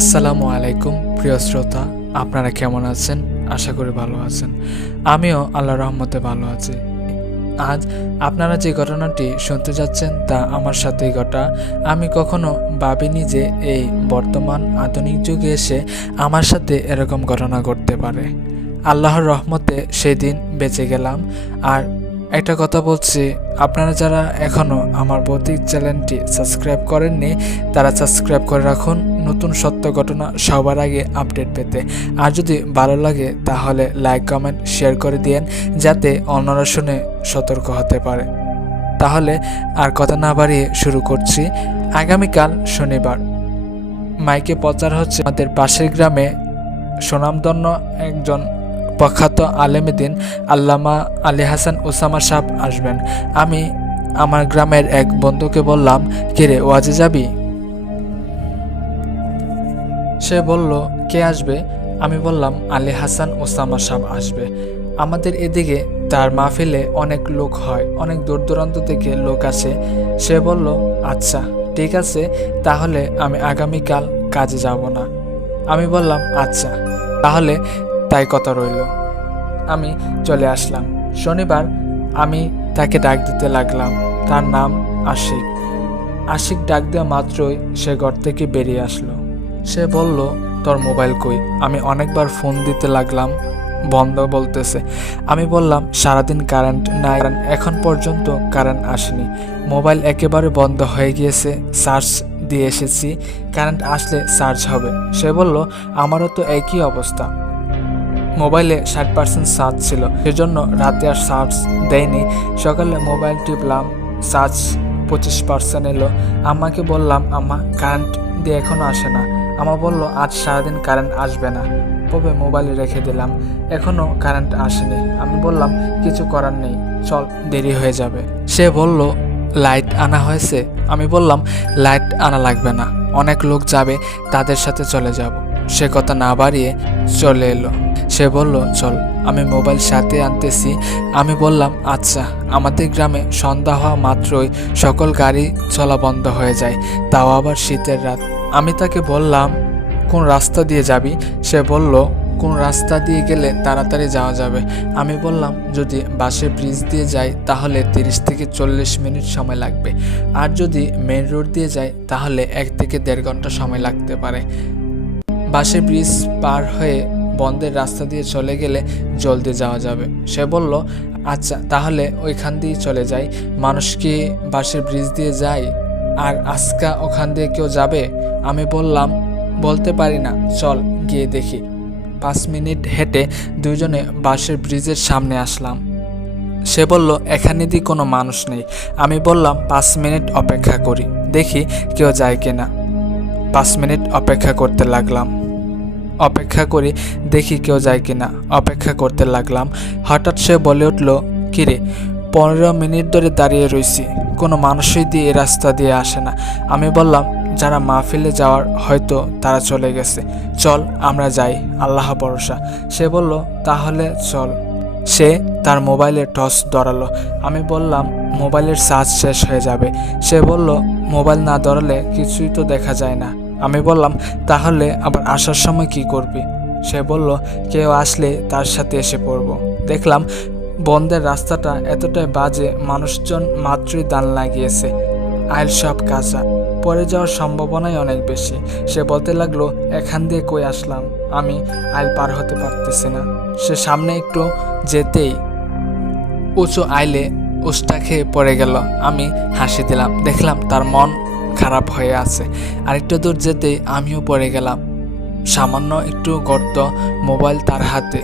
আসসালামু আলাইকুম প্রিয় শ্রোতা, আপনারা কেমন আছেন? আশা করি ভালো আছেন। আমিও আল্লাহর রহমতে ভালো আছি। আজ আপনারা যে ঘটনাটি শুনতে যাচ্ছেন তা আমার সাথেই ঘটা। আমি কখনো ভাবিনি যে এই বর্তমান আধুনিক যুগে এসে আমার সাথে এরকম ঘটনা ঘটতে পারে। আল্লাহর রহমতে সেদিন বেঁচে গেলাম। আর একটা কথা বলছি, আপনারা যারা এখনও আমার ভৌতিক চ্যানেলটি সাবস্ক্রাইব করেননি তারা সাবস্ক্রাইব করে রাখুন নতুন সত্য ঘটনা সবার আগে আপডেট পেতে। আর যদি ভালো লাগে তাহলে লাইক কমেন্ট শেয়ার করে দিয়েন যাতে অন্যরা শুনে সতর্ক হতে পারে। তাহলে আর কথা না বাড়িয়ে শুরু করছি। আগামীকাল শনিবার মাইকে প্রচার হচ্ছে আমাদের পাশের গ্রামে সুনামধন্য একজন প্রখ্যাত আলেমদ্দিন আল্লামা আলী হাসান ওসামা সাহেব আসবেন। আমি আমার গ্রামের এক বন্ধুকে বললাম, কিরে ওয়াজে যাবি? সে বলল, কে আসবে? আমি বললাম, আলী হাসান ওসামা সাহেব আসবে। আমাদের এদিকে তার মাহফিলে অনেক লোক হয়, অনেক দূর দূরান্ত থেকে লোক আসে। সে বলল, আচ্ছা ঠিক আছে, তাহলে আমি আগামীকাল কাজে যাব না। আমি বললাম, আচ্ছা তাহলে তাই কথা রইল। আমি চলে আসলাম। শনিবার আমি তাকে ডাক দিতে লাগলাম। তার নাম আশিক। আশিক ডাক দেওয়া মাত্রই সে ঘর থেকে বেরিয়ে আসলো। সে বলল, তোর মোবাইল কই? আমি অনেকবার ফোন দিতে লাগলাম, বন্ধ বলতেছে। আমি বললাম, সারাদিন কারেন্ট নাই, এখন পর্যন্ত কারেন্ট আসেনি, মোবাইল একেবারে বন্ধ হয়ে গিয়েছে, চার্জ দিয়ে এসেছি, কারেন্ট আসলে চার্জ হবে। সে বলল, আমারও তো একই অবস্থা, মোবাইলে 60% চার্জ ছিল, সেজন্য রাতে আর চার্জ দেয়নি। সকালে মোবাইল টিপলাম, চার্জ 25% এলো। আম্মাকে বললাম, আম্মা কারেন্ট দিয়ে এখনও আসে না। আম্মা বলল, আজ সারাদিন কারেন্ট আসবে না, তবে মোবাইলে রেখে দিলাম, এখনও কারেন্ট আসেনি। আমি বললাম, কিছু করার নেই, চল, দেরি হয়ে যাবে। সে বলল, লাইট আনা হয়েছে? আমি বললাম, লাইট আনা লাগবে না, অনেক লোক যাবে, তাদের সাথে চলে যাব। সে কথা না বাড়িয়ে চলে এলো। সে বলল, চল, আমি মোবাইল সাথে আনতেছি। আমি বললাম, আচ্ছা। আমাদের গ্রামে সন্ধ্যা হওয়া মাত্রই সকল গাড়ি চলা বন্ধ হয়ে যায়, তাও আবার শীতের রাত। আমি তাকে বললাম, কোন রাস্তা দিয়ে যাবি? সে বলল, কোন রাস্তা দিয়ে গেলে তাড়াতাড়ি যাওয়া যাবে? আমি বললাম, যদি বাসের ব্রিজ দিয়ে যাই তাহলে 30 থেকে 40 মিনিট সময় লাগবে, আর যদি মেন রোড দিয়ে যাই তাহলে 1 থেকে 1.5 ঘন্টা সময় লাগতে পারে। বাসের ব্রিজ পার হয়ে বন্ধের রাস্তা দিয়ে চলে গেলে জলদি যাওয়া যাবে। সে বলল, আচ্ছা তাহলে ওইখান দিয়ে চলে যাই। মানুষ কি বাসের ব্রিজ দিয়ে যায়? আর আজকা ওখান দিয়ে কেউ যাবে? আমি বললাম, বলতে পারি না, চল গিয়ে দেখি। 5 মিনিট হেঁটে দুজনে বাসের ব্রিজের সামনে আসলাম। সে বলল, এখানে দিয়ে কোনো মানুষ নেই। আমি বললাম, 5 মিনিট অপেক্ষা করি, দেখি কেউ যায় কিনা। 5 মিনিট অপেক্ষা করতে লাগলাম, অপেক্ষা করি, দেখি কেউ যায় কিনা। অপেক্ষা করতে লাগলাম। হঠাৎ সে বলে উঠল, কিরে, 15 মিনিট ধরে দাঁড়িয়ে রইছি, কোনো মানুষই দিয়ে এই রাস্তা দিয়ে আসে না। আমি বললাম, যারা মাহফিলে যাওয়ার হয়তো তারা চলে গেছে, চল আমরা যাই, আল্লাহ ভরসা। সে বলল, তাহলে চল। সে তার মোবাইলের টর্চ ধরালো। আমি বললাম, মোবাইলের চার্জ শেষ হয়ে যাবে। সে বলল, মোবাইল না ধরালে কিছুই তো দেখা যায় না। আমি বললাম, তাহলে আবার আসার সময় কি করবি? সে বলল, কেউ আসলে তার সাথে এসে পড়ব। দেখলাম বন্ধের রাস্তাটা এতটাই বাজে, মানুষজন মাত্রই দান লাগিয়েছে, আইল সব কাঁচা, পড়ে যাওয়ার সম্ভাবনাই অনেক বেশি। সে বলতে লাগলো, এখান দিয়ে কই আসলাম, আমি আইল পার হতে পারতেছি না। সে সামনে একটু যেতেই উঁচু আইলে উষ্টা খেয়ে পড়ে গেল। আমি হাসি দিলাম, দেখলাম তার মন খারাপ হয়ে আছে। আরেকটু দূর যেতেই আমিও পড়ে গেলাম, সামান্য একটু গর্ত, মোবাইল তার হাতে,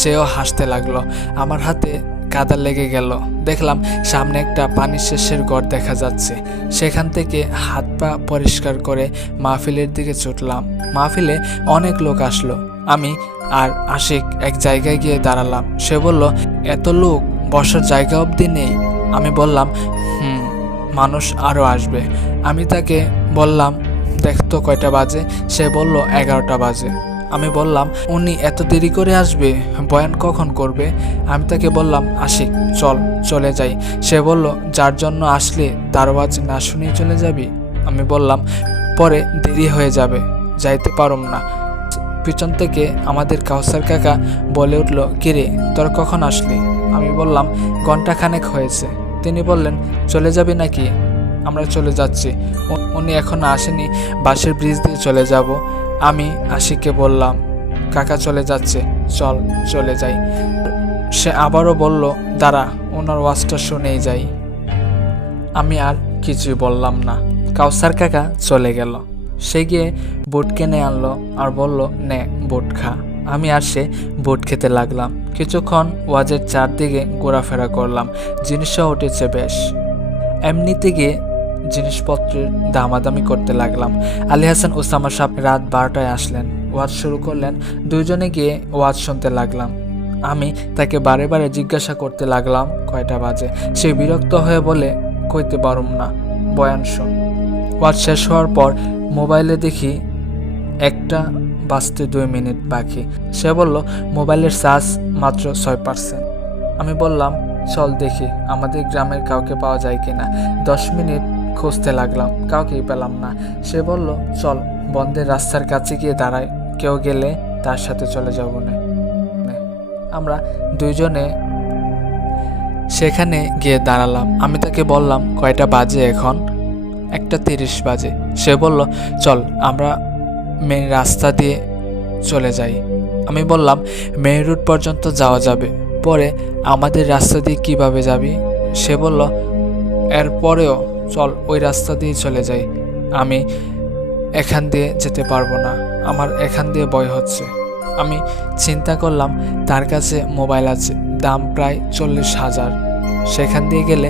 সেও হাসতে লাগলো। আমার হাতে কাদা লেগে গেল। দেখলাম সামনে একটা পানির শেষের ঘর দেখা যাচ্ছে, সেখান থেকে হাত পা পরিষ্কার করে মাহফিলের দিকে ছুটলাম। মাহফিলে অনেক লোক আসলো। আমি আর আশিক এক জায়গায় গিয়ে দাঁড়ালাম। সে বলল, এত লোক, বসার জায়গা অবধি নেই? আমি বললাম, মানুষ আরও আসবে। আমি তাকে বললাম, দেখতো কয়টা বাজে? সে বলল, 11টা বাজে। আমি বললাম, উনি এত দেরি করে আসবে, বয়ান কখন করবে? আমি তাকে বললাম, আশিক চল, চলে যাই। সে বলল, যার জন্য আসলে তার ওয়াজ না শুনিয়ে চলে যাবি? আমি বললাম, পরে দেরি হয়ে যাবে, যাইতে পারুম না। পিছন থেকে আমাদের কাউসার কাকা বলে উঠল, কিরে তোর কখন আসলি? আমি বললাম, ঘন্টাখানেক হয়েছে। তিনি বললেন, চলে যাবি নাকি? আমরা চলে যাচ্ছি। উনি এখনো আসেনি, বাঁশের ব্রিজ দিয়ে চলে যাব। আমি আশিককে বললাম, কাকা চলে যাচ্ছে, চল চলে যাই। সে আবারও বলল, দাঁড়া, ওনার ওয়াজটা শুনেই যাই। আমি আর কিছুই বললাম না। কাউসার কাকা চলে গেল। সে গিয়ে বুট কিনে আনলো আর বলল, নে বুট খা। আমি আর সে বুট খেতে লাগলাম। কিছুক্ষণ ওয়াজের চারদিকে ঘোরাফেরা করলাম। জিনিসও উঠেছে বেশ। এমনিতে গিয়ে জিনিসপত্রের দামাদামি করতে লাগলাম। আলী হাসান ওসামা সাহেব রাত 12টায় আসলেন, ওয়াজ শুরু করলেন। দুইজনে গিয়ে ওয়াজ শুনতে লাগলাম। আমি তাকে বারে বারে জিজ্ঞাসা করতে লাগলাম কয়টা বাজে। সে বিরক্ত হয়ে বলে, কইতে পারুম না, বয়ান শোন। ওয়াজ শেষ হওয়ার পর মোবাইলে দেখি 1টা বাজতে 2 মিনিট বাকি। সে বলল, মোবাইলের চার্জ মাত্র 6%। আমি বললাম, চল দেখি আমাদের গ্রামের কাউকে পাওয়া যায় কিনা। 10 মিনিট খুঁজতে লাগলাম, কাউকেই পেলাম না। সে বলল, চল বন্ধের রাস্তার কাছে গিয়ে দাঁড়াই, কেউ গেলে তার সাথে চলে যাব না। আমরা দুইজনে সেখানে গিয়ে দাঁড়ালাম। আমি তাকে বললাম, কয়টা বাজে এখন? 1:30 বাজে। সে বলল, চল আমরা মেন রাস্তা দিয়ে চলে যাই। আমি বললাম, মেন রুট পর্যন্ত যাওয়া যাবে, পরে আমাদের রাস্তা দিয়ে কিভাবে যাবি? সে বলল, এরপরেও চল ওই রাস্তা দিয়ে চলে যাই। আমি এখান দিয়ে যেতে পারবো না, আমার এখান দিয়ে ভয় হচ্ছে। আমি চিন্তা করলাম, তার কাছে মোবাইল আছে, দাম প্রায় 40,000। সেখান দিয়ে গেলে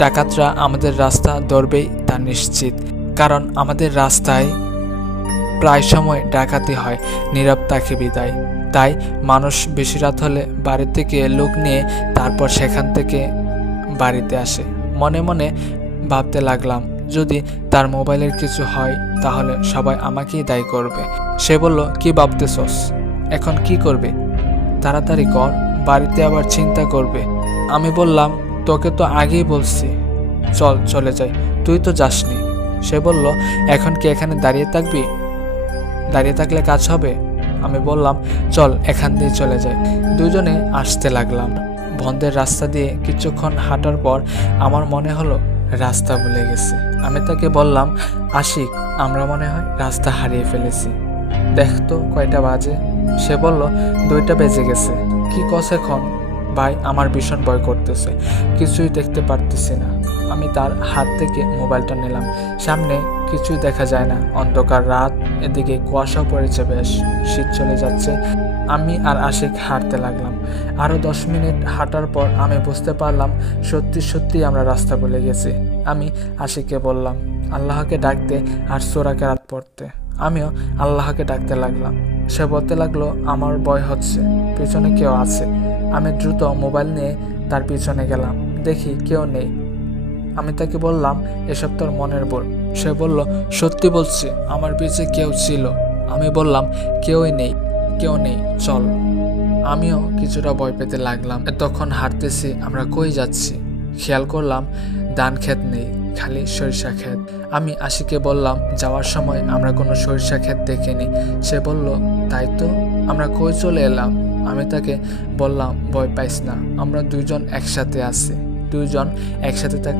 ডাকাতরা আমাদের রাস্তা ধরবেই তা নিশ্চিত, কারণ আমাদের রাস্তায় প্রায় সময় ডাকাতি হয়, নীরব তাকে বিদায়। তাই মানুষ বেশি রাত হলে বাড়ি থেকে লোক নিয়ে তারপর সেখান থেকে বাড়িতে আসে। মনে মনে ভাবতে লাগলাম, যদি তার মোবাইলের কিছু হয় তাহলে সবাই আমাকেই দায়ী করবে। সে বলল, কি ভাবতেছস? এখন কি করবে? তাড়াতাড়ি কর, বাড়িতে আবার চিন্তা করবে। আমি বললাম, তোকে তো আগেই বলছি চল চলে যাই, তুই তো যাসনি। সে বলল, এখন কি এখানে দাঁড়িয়ে থাকবি? দাঁড়িয়ে থাকলে কাজ হবে? আমি বললাম, চল এখান দিয়ে চলে যাই। দুজনে আসতে লাগলাম। বন্ধের রাস্তা দিয়ে কিছুক্ষণ হাঁটার পর আমার মনে হলো রাস্তা ভুলে গেছি। আমি তাকে বললাম, আশিক, আমরা মনে হয় রাস্তা হারিয়ে ফেলেছি, দেখতো কয়টা বাজে? সে বলল, 2টা বেজে গেছে। কি কস এখন? ভাই, আমার ভীষণ ভয় করতেছে, কিছুই দেখতে পারতেছি না। আমি তার হাত থেকে মোবাইলটা নিলাম। সামনে কিছুই দেখা যায় না, অন্ধকার রাত, এদিকে কুয়াশাও পড়েছে বেশ, শীত চলে যাচ্ছে। আমি আর আশিক হাঁটতে লাগলাম। আরও 10 মিনিট হাঁটার পর আমি বুঝতে পারলাম সত্যি সত্যি আমরা রাস্তা ভুলে গেছি। আমি আশিককে বললাম আল্লাহকে ডাকতে আর সূরা কেরাত পড়তে। আমিও আল্লাহকে ডাকতে লাগলাম। সে বলতে লাগলো, আমার ভয় হচ্ছে, পিছনে কেউ আছে। আমি দ্রুত মোবাইল নিয়ে তার পিছনে গেলাম, দেখি কেউ নেই। আমি তাকে বললাম, এসব তোর মনের ভুল। সে বলল, সত্যি বলছি, আমার পিছে কেউ ছিল। আমি বললাম, কেউই নেই, কেউ নেই, চল। আমিও কিছুটা ভয় পেতে লাগলাম। তখন হাঁটতেছি, আমরা কই যাচ্ছি? খেয়াল করলাম ধান ক্ষেত নেই, খালি সরিষা ক্ষেত। আমি আশিকে বললাম, যাওয়ার সময় আমরা কোনো সরিষা ক্ষেত দেখিনি। সে বলল, তাই তো, আমরা কই চলে এলাম? আমি তাকে বললাম, ভয় পাইস না, আমরা দুইজন একসাথে আছি। দুইজন একসাথে থাক,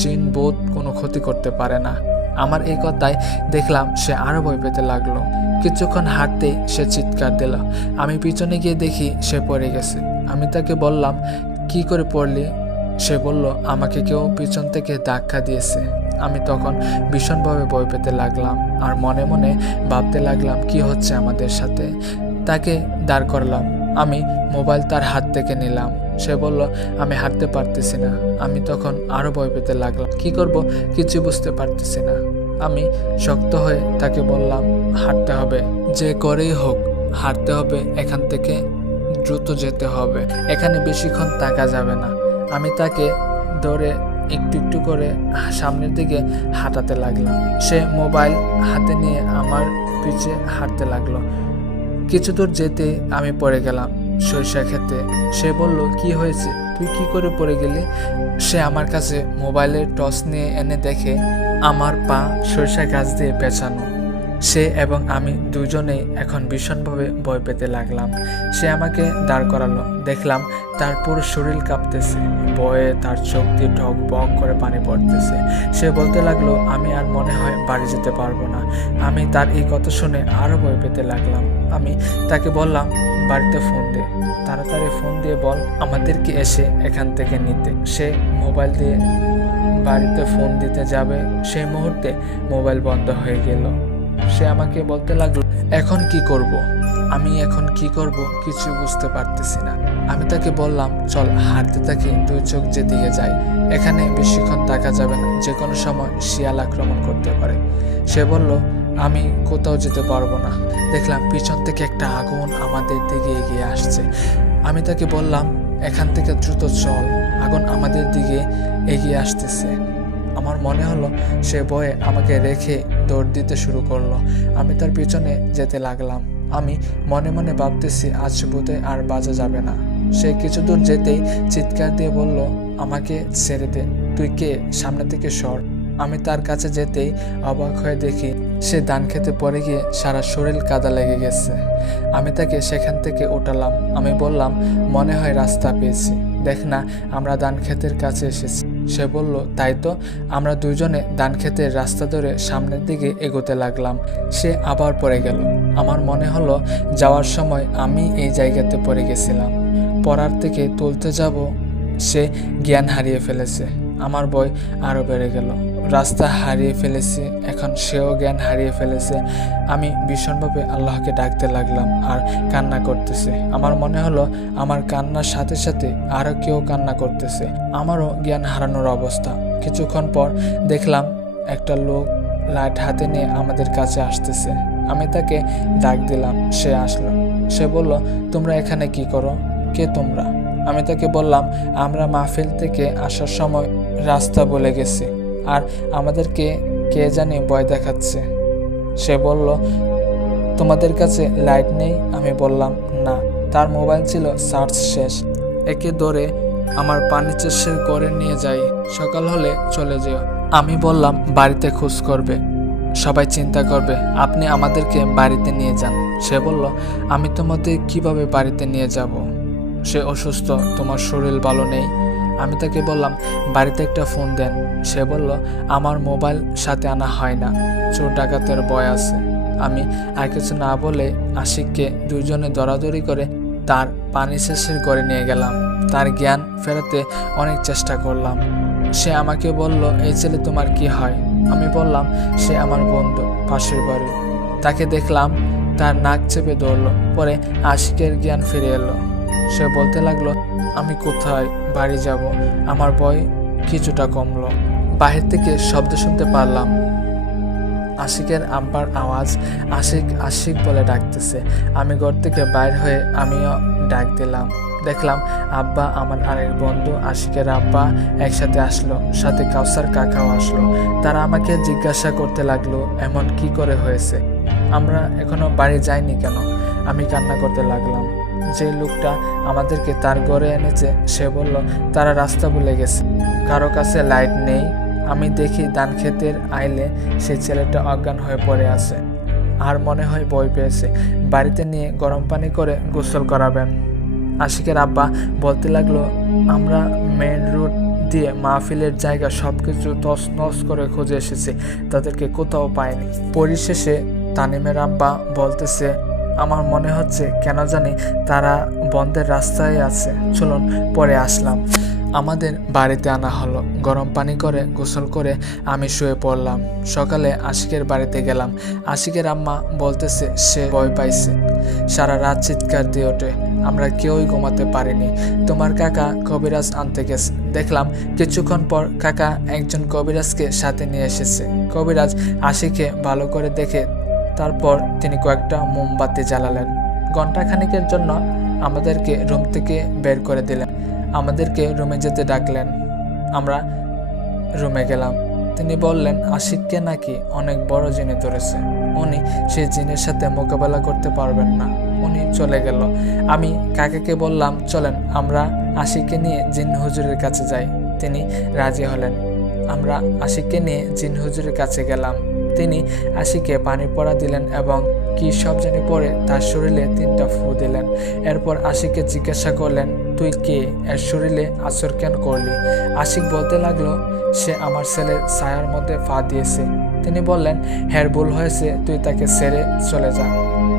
জিন ভূত কোনো ক্ষতি করতে পারে না। আমার এই কথায় দেখলাম সে আরো ভয় পেতে লাগলো। কিছুক্ষণ হাঁটতেই সে চিৎকার দিল। আমি পিছনে গিয়ে দেখি সে পড়ে গেছে। আমি তাকে বললাম, কি করে পড়লি? সে বলল, আমাকে কেউ পিছন থেকে ধাক্কা দিয়েছে। আমি তখন ভীষণভাবে ভয় পেতে লাগলাম আর মনে মনে ভাবতে লাগলাম কি হচ্ছে আমাদের সাথে। তাকে দাঁড় করলাম। আমি মোবাইল তার হাত থেকে নিলাম। সে বলল, আমি হাঁটতে পারতেছি না। আমি তখন আরো ভয় পেতে লাগলাম, কি করব কিছু বুঝতে পারতেছি না। আমি শক্ত হয়ে তাকে বললাম, হাঁটতে হবে, যে করেই হোক হাঁটতে হবে, এখান থেকে দ্রুত যেতে হবে, এখানে বেশিক্ষণ থাকা যাবে না। আমি তাকে ধরে একটু একটু করে সামনের দিকে হাঁটাতে লাগলাম। সে মোবাইল হাতে নিয়ে আমার পিছে হাঁটতে লাগলো। কিছু দূর যেতে আমি পড়ে গেলাম সরিষা ক্ষেতে। সে বলল, কি হয়েছে, তুই কি করে পড়ে গেলি? সে আমার কাছে মোবাইলের টর্চ নিয়ে এনে দেখে আমার পা সরিষা গাছ দিয়ে পেঁচানো। সে এবং আমি দুজনেই এখন ভীষণভাবে ভয় পেতে লাগলাম। সে আমাকে দাঁড় করালো, দেখলাম তার পুরো শরীর কাঁপতেছে, ভয়ে তার চোখ দিয়ে ঢক বক করে পানি পড়তেছে। সে বলতে লাগলো, আমি আর মনে হয় বাড়ি যেতে পারবো না। আমি তার এই কথা শুনে আরো ভয় পেতে লাগলাম। আমি তাকে বললাম, বাড়িতে ফোন দে, তাড়াতাড়ি ফোন দিয়ে বল আমাদেরকে এসে এখান থেকে নিতে। সে মোবাইল দিয়ে বাড়িতে ফোন দিতে যাবে, সেই মুহূর্তে মোবাইল বন্ধ হয়ে গেল। সে আমাকে বলতে লাগলো, এখন কি করব? আমি এখন কি করব কিছু বুঝতে পারতেছি না। আমি তাকে বললাম, চল হাঁটতে থাকি, 2 চোখ যেদিকে যাই। এখানে বেশিক্ষণ থাকা যাবে না, যে কোনো সময় শিয়াল আক্রমণ করতে পারে। সে বলল, আমি কোথাও যেতে পারবো না। দেখলাম পিছন থেকে একটা আগুন আমাদের দিকে এগিয়ে আসছে। আমি তাকে বললাম, এখান থেকে দ্রুত চল, আগুন আমাদের দিকে এগিয়ে আসতেছে। আমার মনে হলো সে ভয়ে আমাকে রেখে দৌড় দিতে শুরু করলো। আমি তার পিছনে যেতে লাগলাম। আমি মনে মনে ভাবতেছি, আজ বোধহয় আর বাঁচা যাবে না। সে কিছু দূর যেতেই চিৎকার দিয়ে বলল, আমাকে ছেড়ে দে, তুই কে, সামনে থেকে সর। আমি তার কাছে যেতেই অবাক হয়ে দেখি সে ধান খেতে পড়ে গিয়ে সারা শরীর কাদা লেগে গেছে। আমি তাকে সেখান থেকে উঠালাম। আমি বললাম, মনে হয় রাস্তা পেয়েছি, দেখ না আমরা ধান ক্ষেতের কাছে এসেছি। সে বলল, তাই তো। আমরা দুজনে ধান ক্ষেতের রাস্তা ধরে সামনের দিকে এগোতে লাগলাম। সে আবার পড়ে গেল। আমার মনে হলো যাওয়ার সময় আমি এই জায়গাতে পড়ে গেছিলাম। পড়ার থেকে তুলতে যাব, সে জ্ঞান হারিয়ে ফেলেছে। আমার ভয় আরও বেড়ে গেল। রাস্তা হারিয়ে ফেলেছি, এখন সেও জ্ঞান হারিয়ে ফেলেছে। আমি ভীষণভাবে আল্লাহকে ডাকতে লাগলাম আর কান্না করতেছে। আমার মনে হলো আমার কান্নার সাথে সাথে আরও কেউ কান্না করতেছে। আমারও জ্ঞান হারানোর অবস্থা। কিছুক্ষণ পর দেখলাম একটা লোক লাইট হাতে নিয়ে আমাদের কাছে আসতেছে। আমি তাকে ডাক দিলাম, সে আসলো। সে বলল, তোমরা এখানে কি করো? কে তোমরা? আমি তাকে বললাম, আমরা মাহফিল থেকে আসার সময় রাস্তা বলে গেছি আর আমাদেরকে কে জানি ভয় দেখাচ্ছে। সে বলল, তোমাদের কাছে লাইট নেই? আমি বললাম, না। তার মোবাইল ছিল চার্জ শেষ। একে ধরে আমার পানি চাষের ঘরে নিয়ে যাই, সকাল হলে চলে যেও। আমি বললাম, বাড়িতে খোঁজ করবে, সবাই চিন্তা করবে, আপনি আমাদেরকে বাড়িতে নিয়ে যান। সে বলল, আমি তোমাদের কিভাবে বাড়িতে নিয়ে যাব? সে অসুস্থ, তোমার শরীর ভালো নেই। আমি তাকে বললাম, বাড়িতে একটা ফোন দেন। সে বলল, আমার মোবাইল সাথে আনা হয় না, চোর ডাকাতের ভয় আছে। আমি আর কিছু না বলে আশিককে দুজনে দরাদরি করে তার পানি শেষের ঘরে নিয়ে গেলাম। তার জ্ঞান ফেরাতে অনেক চেষ্টা করলাম। সে আমাকে বলল, এই ছেলে তোমার কি হয়? আমি বললাম, সে আমার বন্ধু, পাশের বাড়ি। তাকে দেখলাম, তার নাক চেপে ধরলো। পরে আশিকের জ্ঞান ফিরে এলো। সে বলতে লাগলো, আমি কোথায়, বাড়ি যাব। আমার ভয় কিছুটা কমলো। বাহির থেকে শব্দ শুনতে পারলাম, আশিকের আব্বার আওয়াজ। আশিক আশিক বলে ডাকতেছে। আমি ঘর থেকে বাইর হয়ে আমিও ডাক দিলাম। দেখলাম আব্বা, আমার আরেক বন্ধু আশিকের আব্বা একসাথে আসলো, সাথে কাউসার কাকাও আসলো। তারা আমাকে জিজ্ঞাসা করতে লাগলো, এমন কি করে হয়েছে, আমরা এখনো বাড়ি যাইনি কেন? আমি কান্না করতে লাগলাম। যে লোকটা আমাদেরকে তার ঘরে এনেছে সে বলল, তারা রাস্তা ভুলে গেছে, কারো কাছে লাইট নেই। আমি দেখি ধান ক্ষেতের আইলে সেই ছেলেটা অজ্ঞান হয়ে পড়ে আছে আর মনে হয় ভয় পেয়েছে। বাড়িতে নিয়ে গরম পানি করে গোসল করাবেন। আশিকের আব্বা বলতে লাগলো, আমরা মেন রোড দিয়ে মাহফিলের জায়গা সবকিছু তছনছ করে খুঁজে এসেছি, তাদেরকে কোথাও পাইনি। পরিশেষে তানিমের আব্বা বলতেছে, আমার মনে হচ্ছে কেন জানি তারা বন্ধের রাস্তায় আছে, চলুন পরে আসলাম। আমাদের বাড়িতে আনা হলো। গরম পানি করে গোসল করে আমি শুয়ে পড়লাম। সকালে আশিকের বাড়িতে গেলাম। আশিকের আম্মা বলতেছে সে ভয় পাইছে, সারা রাত চিৎকার দিয়ে ওঠে, আমরা কেউই ঘুমাতে পারিনি। তোমার কাকা কবিরাজ আনতে গেছে। দেখলাম কিছুক্ষণ পর কাকা একজন কবিরাজকে সাথে নিয়ে এসেছে। কবিরাজ আশিককে ভালো করে দেখে তারপর তিনি কয়েকটা মোমবাতি জ্বালালেন। ঘণ্টাখানিকের জন্য আমাদেরকে রুম থেকে বের করে দিলেন। আমাদেরকে রুমে যেতে ডাকলেন। আমরা রুমে গেলাম। তিনি বললেন, আশিককে নাকি অনেক বড় জিনে ধরেছে, উনি সেই জিনের সাথে মোকাবেলা করতে পারবেন না। উনি চলে গেল। আমি কাকাকে বললাম, চলেন আমরা আশিককে নিয়ে জিন হুজুরের কাছে যাই। তিনি রাজি হলেন। আমরা আশিককে নিয়ে জিন হুজুরের কাছে গেলাম। তিনি আশিককে পানি পড়া দিলেন এবং কি সব জানি পরে তার শরীরে 3টা ফু দিলেন। এরপর আশিককে জিজ্ঞাসা করলেন, তুই কে, এর শরীরে আছর কেন করলি? আশিক বলতে লাগলো, সে আমার ছেলের ছায়ার মধ্যে পা দিয়েছে। তিনি বললেন, হ্যাঁ ভুল হয়েছে, তুই তাকে ছেড়ে চলে যা।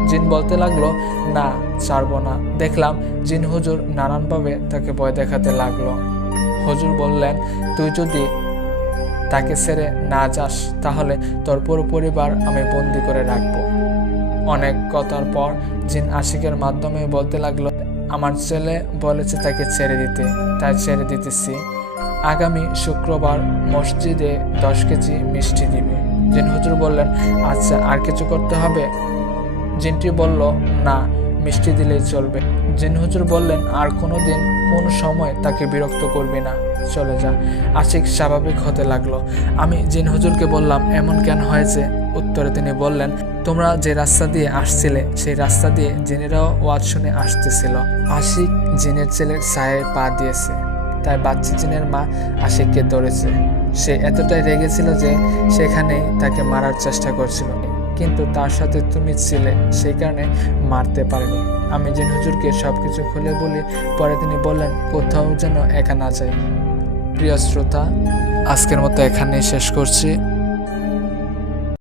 জিন বলতে লাগলো, না ছাড়বো না। দেখলাম জিন হুজুর নানানভাবে তাকে ভয় দেখাতে লাগলো। হুজুর বললেন, তুই যদি তাকে ছেড়ে না যাস তাহলে তোর পুরো পরিবার আমি বন্দি করে রাখবো। অনেক কথার পর জিন আশিকের মাধ্যমে বলতে লাগলো, আমার ছেলে বলেছে তাকে ছেড়ে দিতে, তাই ছেড়ে দিতেছি। আগামী শুক্রবার মসজিদে 10 কেজি মিষ্টি দিবে। জিন হুজুর বললেন, আচ্ছা আর কিছু করতে হবে? জিনটি বলল, না, মিষ্টি দিলেই চলবে। জিন হুজুর বললেন, আর কোনোদিন কোনো সময় তাকে বিরক্ত করবি না, চলে যা। আশিক স্বাভাবিক হতে লাগলো। আমি জিন হুজুরকে বললাম, এমন কেন হয়েছে? উত্তরে তিনি বললেন, তোমরা যে রাস্তা দিয়ে আসছিলে সেই রাস্তা দিয়ে জিনেরাও ওয়াজ শুনে আসতেছিল। আশিক জিনের ছেলের ছায়ায় পা দিয়েছে, তাই বাচ্চা জিনের মা আশিককে ধরেছে। সে এতটাই রেগেছিল যে সেখানেই তাকে মারার চেষ্টা করছিল, কিন্তু তার সাথে তুমি ছিলে, সেই কারণে মারতে পারেনি। আমি জিন হুজুরকে সবকিছু খুলে বলি, পরে তিনি বললেন, কোথাও যেন একা না যায়। প্রিয় শ্রোতা, আজকের মতো এখানেই শেষ করছি।